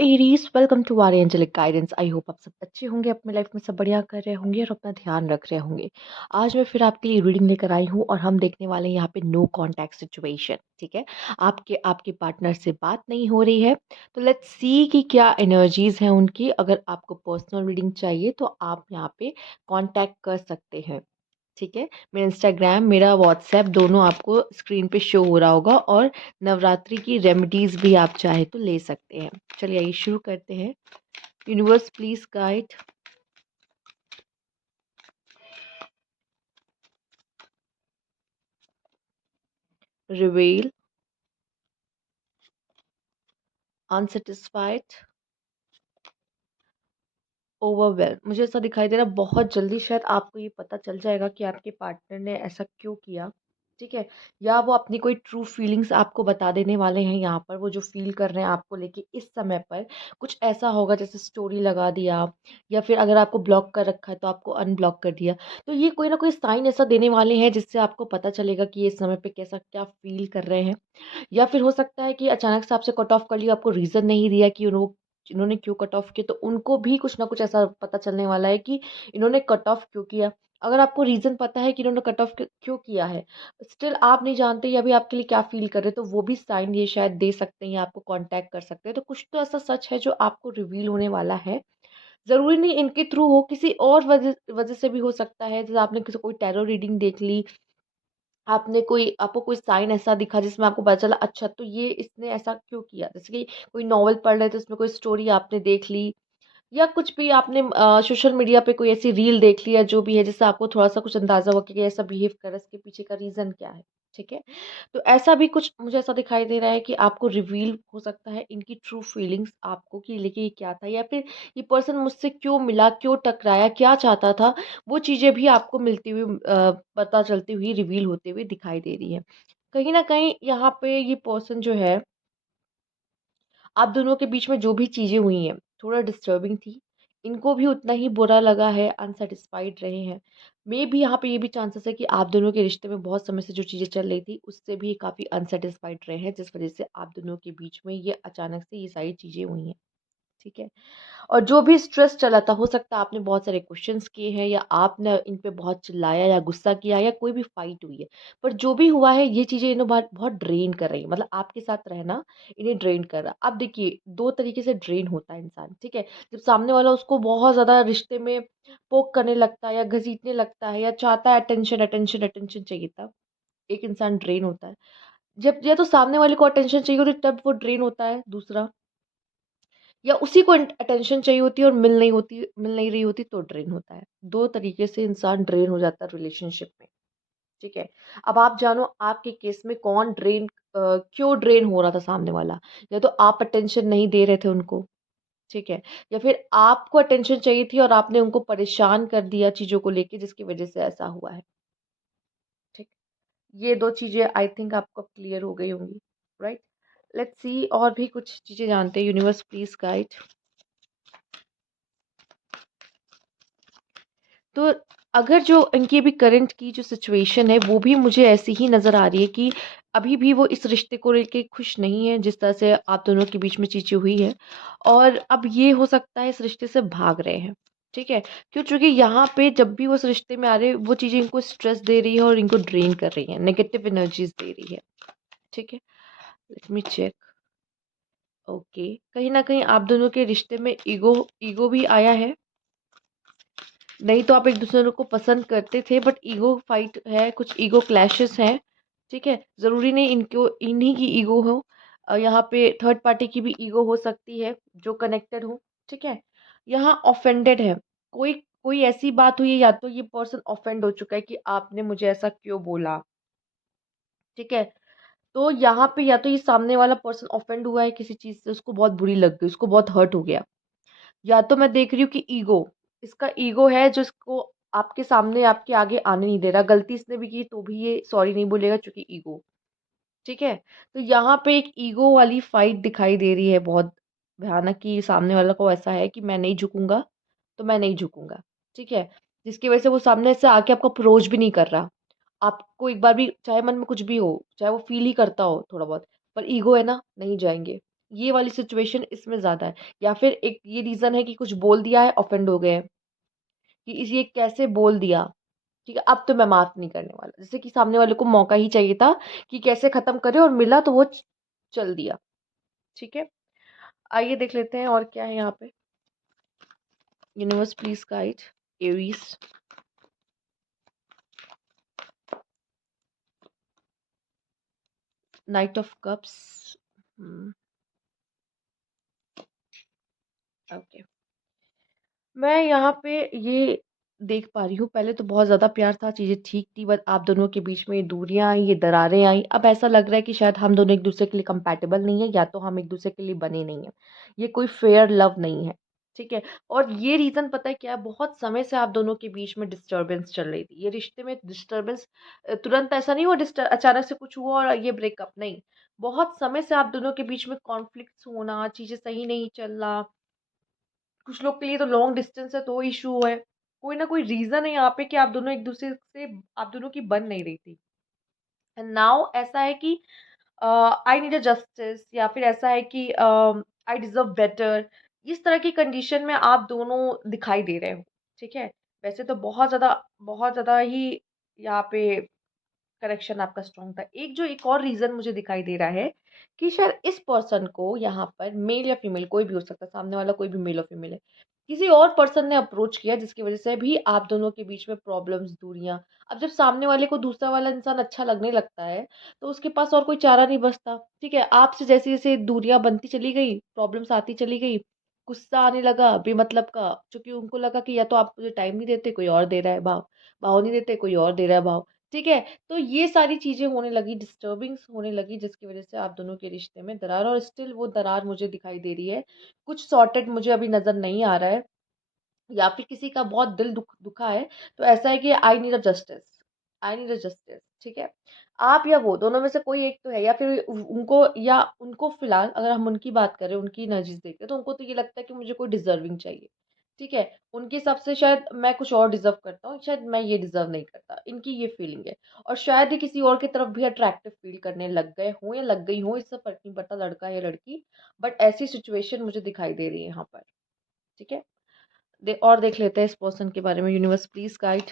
Aries welcome to our angelic guidance. I hope आप सब अच्छे होंगे, अपने लाइफ में सब बढ़िया कर रहे होंगे और अपना ध्यान रख रहे होंगे। आज मैं फिर आपके लिए रीडिंग लेकर आई हूँ और हम देखने वाले हैं यहाँ पे नो कांटेक्ट सिचुएशन। ठीक है, आपके आपके पार्टनर से बात नहीं हो रही है, तो लेट्स सी कि क्या एनर्जीज हैं उनकी। अगर आपको पर्सनल रीडिंग चाहिए तो आप यहाँ पे कांटेक्ट कर सकते हैं। ठीक है, मेरा इंस्टाग्राम, मेरा व्हाट्सएप दोनों आपको स्क्रीन पे शो हो रहा होगा और नवरात्रि की रेमेडीज भी आप चाहे तो ले सकते हैं। चलिए आइए शुरू करते हैं। Universe please guide, reveal, unsatisfied, overwhelm. मुझे ऐसा दिखाई दे रहा है बहुत जल्दी शायद आपको ये पता चल जाएगा कि आपके पार्टनर ने ऐसा क्यों किया। ठीक है, या वो अपनी कोई ट्रू फीलिंग्स आपको बता देने वाले हैं। यहाँ पर वो जो फील कर रहे हैं आपको लेके इस समय पर कुछ ऐसा होगा जैसे स्टोरी लगा दिया, या फिर अगर आपको ब्लॉक कर रखा है तो आपको अनब्लॉक कर दिया। तो ये कोई ना कोई साइन ऐसा देने वाले हैं जिससे आपको पता चलेगा कि ये इस समय पे कैसा क्या फील कर रहे हैं। या फिर हो सकता है कि अचानक से आपसे कट ऑफ कर लिया, आपको रीज़न नहीं दिया कि इन्होंने क्यों कट ऑफ किया, तो उनको भी कुछ ना कुछ ऐसा पता चलने वाला है कि इन्होंने कट ऑफ क्यों किया। अगर आपको रीज़न पता है कि इन्होंने कट ऑफ क्यों किया है, स्टिल आप नहीं जानते या अभी आपके लिए क्या फ़ील कर रहे हैं, तो वो भी साइन ये शायद दे सकते हैं या आपको कॉन्टैक्ट कर सकते हैं। तो कुछ तो ऐसा सच है जो आपको रिवील होने वाला है। ज़रूरी नहीं इनके थ्रू हो, किसी और वजह वजह से भी हो सकता है। जैसे आपने किसी कोई टैरो रीडिंग देख ली, आपको कोई साइन ऐसा दिखा जिसमें आपको पता चला अच्छा तो ये इसने ऐसा क्यों किया। जैसे कि कोई नॉवल पढ़ रहे थे, उसमें कोई स्टोरी आपने देख ली, या कुछ भी आपने सोशल मीडिया पे कोई ऐसी रील देख लिया जो भी है, जिससे आपको थोड़ा-सा कुछ अंदाज़ा हुआ कि ये ऐसा बिहेव कर रहा है, इसके पीछे का रीज़न क्या है, ठीक है? तो ऐसा भी कुछ मुझे ऐसा दिखाई दे रहा है कि आपको रिवील हो सकता है इनकी ट्रू फीलिंग्स आपको, कि लेकिन ये क्या था, या फिर ये पर्सन मुझसे क्यों मिला, क्यों टकराया, क्या चाहता था, वो चीज़ें भी आपको मिलती हुई पता चलती हुई, रिवील होते हुए दिखाई दे रही हैं। कहीं न कहीं यहाँ पे ये पर्सन जो है, आप दोनों के बीच में जो भी चीज़ें हुई हैं, थोड़ा डिस्टर्बिंग थी। इनको भी उतना ही बुरा लगा है, अनसैटिस्फाइड रहे हैं। मेबी यहाँ पे ये भी चांसेस है कि आप दोनों के रिश्ते में बहुत समय से जो चीज़ें चल रही थी, उससे भी काफ़ी अनसैटिस्फाइड रहे हैं, जिस वज़ह से आप दोनों के बीच में ये अचानक से ये सारी चीज़ें हुई हैं। ठीक है? और जो भी स्ट्रेस चला था, हो सकता है आपने बहुत सारे क्वेश्चंस किए हैं, या आपने इन पे बहुत चिल्लाया या गुस्सा किया, या कोई भी फाइट हुई है। पर जो भी हुआ है, ये चीज़ें इन्हें बहुत बहुत ड्रेन कर रही हैं। मतलब आपके साथ रहना इन्हें ड्रेन कर रहा है। अब देखिए, 2 तरीके से ड्रेन होता है इंसान, ठीक है? जब सामने वाला उसको बहुत ज़्यादा रिश्ते में पोक करने लगता है या घसीटने लगता है या चाहता है अटेंशन, अटेंशन, अटेंशन चाहिए, तब एक इंसान ड्रेन होता है। जब या तो सामने वाले को अटेंशन चाहिए होती है तब वो ड्रेन होता है, दूसरा, या उसी को अटेंशन चाहिए होती है और मिल नहीं रही होती तो ड्रेन होता है। 2 तरीके से इंसान ड्रेन हो जाता है रिलेशनशिप में, ठीक है? अब आप जानो आपके केस में कौन क्यों ड्रेन हो रहा था सामने वाला? या तो आप अटेंशन नहीं दे रहे थे उनको, ठीक है? या फिर आपको अटेंशन चाहिए थी और आपने उनको परेशान कर दिया चीज़ों को लेके, जिसकी वज़ह से ऐसा हुआ है, ठीक? ये 2 चीज़ें आई थिंक आपको अब क्लियर हो गई होंगी, राइट? लेट्स सी और भी कुछ चीज़ें जानते हैं। Universe please guide. तो अगर जो इनकी अभी करंट की जो सिचुएशन है, वो भी मुझे ऐसी ही नज़र आ रही है कि अभी भी वो इस रिश्ते को लेके खुश नहीं है, जिस तरह से आप दोनों के बीच में चीज़ें हुई हैं। और अब ये हो सकता है इस रिश्ते से भाग रहे हैं, ठीक है? क्यों? चूँकि यहाँ पे जब भी वो इस रिश्ते में आ रहे हैं, वो चीज़ें इनको स्ट्रेस दे रही है और इनको ड्रेन कर रही हैं, नेगेटिव एनर्जीज़ दे रही है, ठीक है? Let me check. ओके, कहीं न कहीं आप दोनों के रिश्ते में ईगो ईगो भी आया है। नहीं तो आप एक-दूसरे को पसंद करते थे, बट ईगो फाइट है, कुछ ईगो क्लैशेस हैं, ठीक है? ज़रूरी नहीं इनको इन्हीं की ईगो हो, यहाँ पे थर्ड पार्टी की भी ईगो हो सकती है जो कनेक्टेड हो, ठीक है? यहाँ ऑफेंडेड है, कोई कोई ऐसी बात हुई है, या तो ये पर्सन ऑफेंड हो चुका है कि आपने मुझे ऐसा क्यों बोला, ठीक है? तो यहाँ पे या तो ये सामने वाला पर्सन ऑफेंड हुआ है किसी चीज़ से, उसको बहुत बुरी लग गई, उसको बहुत हर्ट हो गया। या तो मैं देख रही हूँ कि ईगो, इसका ईगो है जो इसको आपके सामने, आपके आगे आने नहीं दे रहा। गलती इसने भी की तो भी ये सॉरी नहीं बोलेगा, क्योंकि ईगो, ठीक है? तो यहाँ पे एक ईगो वाली फाइट दिखाई दे रही है बहुत भयानक, कि सामने वाला को ऐसा है कि मैं नहीं झुकूँगा, तो मैं नहीं झुकूँगा, ठीक है? जिसकी वज़ह से वो सामने से आके आपको अप्रोच भी नहीं कर रहा। आपको एक बार भी, चाहे मन में कुछ भी हो, चाहे वो फ़ील ही करता हो थोड़ा बहुत, पर ईगो है ना, नहीं जाएँगे। ये वाली सिचुएशन इसमें ज़्यादा है। या फिर एक ये रीज़न है कि कुछ बोल दिया है, ऑफेंड हो गए हैं, कि इस ये कैसे बोल दिया, ठीक है, अब तो मैं माफ़ नहीं करने वाला। जैसे कि सामने वाले को मौका ही चाहिए था कि कैसे ख़त्म करे और मिला तो वो चल दिया, ठीक है? आइए देख लेते हैं और क्या है यहाँ पे। Universe please guide Aries. Night of cups. Hmm, okay. मैं यहाँ पे ये देख पा रही हूँ, पहले तो बहुत ज़्यादा प्यार था, चीज़ें ठीक थी, बट आप दोनों के बीच में ये दूरियाँ आई, ये दरारें आई। अब ऐसा लग रहा है कि शायद हम दोनों एक-दूसरे के लिए कंपैटिबल नहीं है, या तो हम एक-दूसरे के लिए बने नहीं हैं। ये कोई फेयर लव नहीं है, ठीक है? और ये रीज़न पता है क्या है, बहुत समय से आप दोनों के बीच में डिस्टर्बेंस चल रही थी। ये रिश्ते में डिस्टर्बेंस तुरंत ऐसा नहीं हुआ, अचानक से कुछ हुआ और ये ब्रेकअप, नहीं। बहुत समय से आप दोनों के बीच में कॉन्फ्लिक्ट्स होना, चीज़ें सही नहीं चलना, कुछ लोग के लिए तो लॉन्ग डिस्टेंस है तो इश्यू है। कोई ना कोई रीज़न है यहाँ पे कि आप दोनों एक-दूसरे से आप दोनों की बन नहीं रही थी। एंड नाउ ऐसा है कि आई नीड अ जस्टिस, या फिर ऐसा है कि आई डिज़र्व बेटर। इस तरह की कंडीशन में आप दोनों दिखाई दे रहे हो, ठीक है? वैसे तो बहुत ज़्यादा ही यहाँ पे करेक्शन आपका स्ट्रॉन्ग था। एक और रीज़न मुझे दिखाई दे रहा है कि शायद इस पर्सन को यहाँ पर मेल या फीमेल कोई भी हो सकता है, सामने वाला कोई भी मेल और फीमेल है। किसी और पर्सन ने अप्रोच किया जिसकी वज़ह से भी आप दोनों के बीच में प्रॉब्लम्स, दूरियाँ। अब जब सामने वाले को दूसरा वाला इंसान अच्छा लगने लगता है, तो उसके पास और कोई चारा नहीं बचता, ठीक है? आपसे जैसे-जैसे दूरियाँ बनती चली गई, प्रॉब्लम्स आती चली गई, गुस्सा आने लगा बेमतलब का, चूँकि उनको लगा कि या तो आप मुझे टाइम नहीं देते, कोई और दे रहा है भाव, भाव नहीं देते, कोई और दे रहा है भाव, ठीक है? तो ये सारी चीज़ें होने लगी, डिस्टर्बिंग्स होने लगी, जिसकी वज़ह से आप दोनों के रिश्ते में दरार, और स्टिल वो दरार मुझे दिखाई दे रही है। कुछ सॉर्टेड मुझे अभी नज़र नहीं आ रहा है, या फिर किसी का बहुत दिल दुखा है, तो ऐसा है कि I need a justice, I need a justice, ठीक है? आप या वो दोनों में से कोई एक तो है, या फिर उनको फ़िलहाल अगर हम उनकी बात करें, उनकी एनर्जीज़ देखें, तो उनको तो ये लगता है कि मुझे कोई डिज़र्विंग चाहिए, ठीक है? उनके हिसाब से शायद मैं कुछ और डिज़र्व करता हूँ, शायद मैं ये डिज़र्व नहीं करता, इनकी ये फीलिंग है। और शायद ही किसी और की तरफ भी अट्रैक्टिव फ़ील करने लग गए हों या लग गई हों, इससे फ़र्क नहीं पड़ता लड़का है या लड़की, बट ऐसी सिचुएशन मुझे दिखाई दे रही है यहाँ पर, ठीक है? और देख लेते हैं इस पर्सन के बारे में। Universe please guide.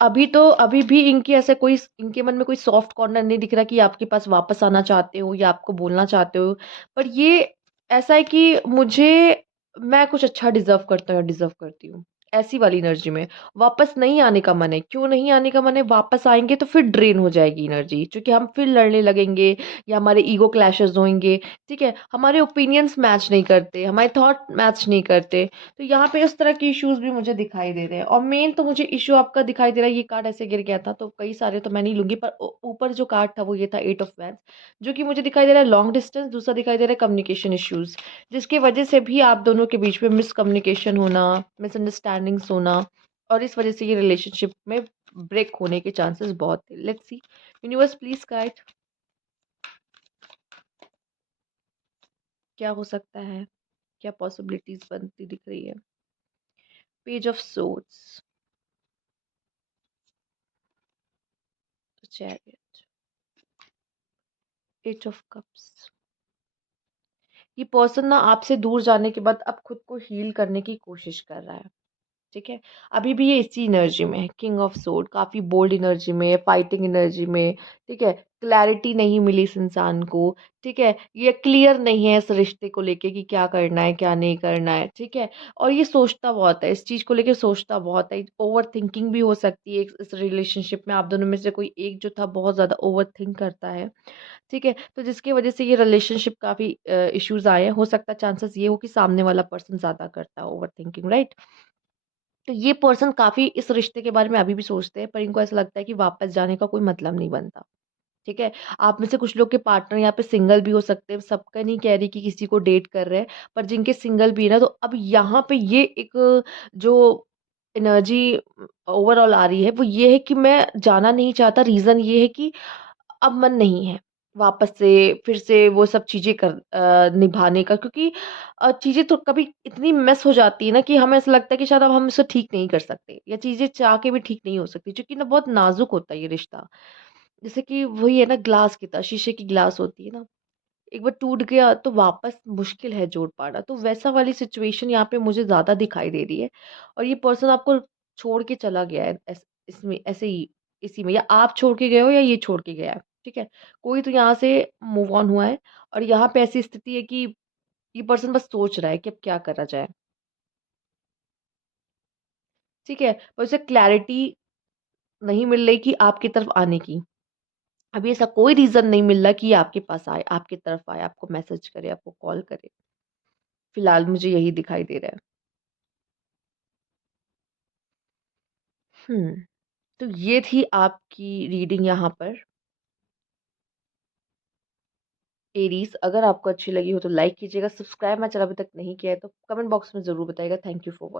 अभी भी इनकी ऐसे कोई इनके मन में कोई सॉफ्ट कॉर्नर नहीं दिख रहा कि आपके पास वापस आना चाहते हो या आपको बोलना चाहते हो, पर ये ऐसा है कि मुझे मैं कुछ अच्छा डिजर्व करता हूँ या डिजर्व करती हूँ, ऐसी वाली एनर्जी में वापस नहीं आने का मन है। क्यों नहीं आने का मन है? वापस आएंगे तो फिर ड्रेन हो जाएगी एनर्जी, क्योंकि हम फिर लड़ने लगेंगे या हमारे ईगो क्लैशेस होंगे, ठीक है? हमारे ओपिनियंस मैच नहीं करते, हमारे थॉट मैच नहीं करते, तो यहाँ पे उस तरह के इश्यूज भी मुझे दिखाई दे रहे हैं। और मेन तो मुझे इश्यू आपका दिखाई दे रहा है, ये कार्ड ऐसे गिर गया था तो कई सारे तो मैं नहीं लूंगी, पर ऊपर जो कार्ड था वो ये था एट ऑफ वैंड्स, जो कि मुझे दिखाई दे रहा है लॉन्ग डिस्टेंस, दूसरा दिखाई दे रहा है कम्युनिकेशन इश्यूज, जिसकी वजह से भी आप दोनों के बीच में मिसकम्युनिकेशन होना, मिसअंडरस्टैंडिंग्स होना, और इस वजह से ये रिलेशनशिप में ब्रेक होने के चांसेस बहुत थे। Let's see, universe please guide, क्या हो सकता है, क्या पॉसिबिलिटीज बनती दिख रही है? Page of swords, chariot, eight of cups. ये पर्सन ना आपसे दूर जाने के बाद अब खुद को हील करने की कोशिश कर रहा है, ठीक है? अभी भी ये इसी एनर्जी में है, किंग ऑफ सोर्ड, काफ़ी बोल्ड एनर्जी में है, फाइटिंग एनर्जी में, ठीक है? क्लैरिटी नहीं मिली इस इंसान को, ठीक है? ये क्लियर नहीं है इस रिश्ते को लेके कि क्या करना है, क्या नहीं करना है, ठीक है? और ये सोचता बहुत है, इस चीज़ को लेके सोचता बहुत है, ओवर थिंकिंग भी हो सकती है इस रिलेशनशिप में, आप दोनों में से कोई एक जो था बहुत ज़्यादा ओवर थिंक करता है, ठीक है? तो जिसकी वजह से ये रिलेशनशिप काफ़ी इश्यूज़ आए हैं, हो सकता है चांसेस ये हो कि सामने वाला पर्सन ज़्यादा करता है ओवर थिंकिंग, राइट? तो ये पर्सन काफ़ी इस रिश्ते के बारे में अभी भी सोचते हैं, पर इनको ऐसा लगता है कि वापस जाने का कोई मतलब नहीं बनता, ठीक है? आप में से कुछ लोग के पार्टनर यहाँ पे सिंगल भी हो सकते हैं, सबका नहीं कह रही कि किसी को डेट कर रहे हैं, पर जिनके सिंगल भी है ना, तो अब यहाँ पे ये एक जो एनर्जी ओवरऑल आ रही है, वो ये है कि मैं जाना नहीं चाहता, रीज़न ये है कि अब मन नहीं है वापस से फिर से वो सब चीज़ें निभाने का, क्योंकि चीज़ें तो कभी इतनी मेस हो जाती है ना कि हमें ऐसा लगता है कि शायद अब हम इसे ठीक नहीं कर सकते, या चीज़ें चाह के भी ठीक नहीं हो सकती, क्योंकि ना बहुत नाज़ुक होता है ये रिश्ता। जैसे कि वही है ना, ग्लास की तरह, शीशे की ग्लास होती है ना, एक बार टूट गया तो वापस मुश्किल है जोड़ पाना। तो वैसा वाली सिचुएशन यहाँ पे मुझे ज़्यादा दिखाई दे रही है, और ये पर्सन आपको छोड़ के चला गया है इसमें ऐसे ही, इसी में, या आप छोड़ के गए हो या ये छोड़ के गया है, ठीक है? कोई तो यहाँ से मूव ऑन हुआ है, और यहाँ पे ऐसी स्थिति है कि ये पर्सन बस सोच रहा है कि अब क्या करा जाए, ठीक है? पर उसे क्लैरिटी नहीं मिल रही कि आपकी तरफ आने की। अभी ऐसा कोई रीज़न नहीं मिल रहा कि ये आपके पास आए, आपकी तरफ आए, आपको मैसेज करे, आपको कॉल करे। फिलहाल मुझे यही दिखाई दे रहा है। हुँ, तो ये थी आपकी रीडिंग यहाँ पर, एरीज़। अगर आपको अच्छी लगी हो तो लाइक कीजिएगा, सब्सक्राइब मेरा चैनल अभी तक नहीं किया है तो कमेंट बॉक्स में ज़रूर बताइएगा। Thank you for watching.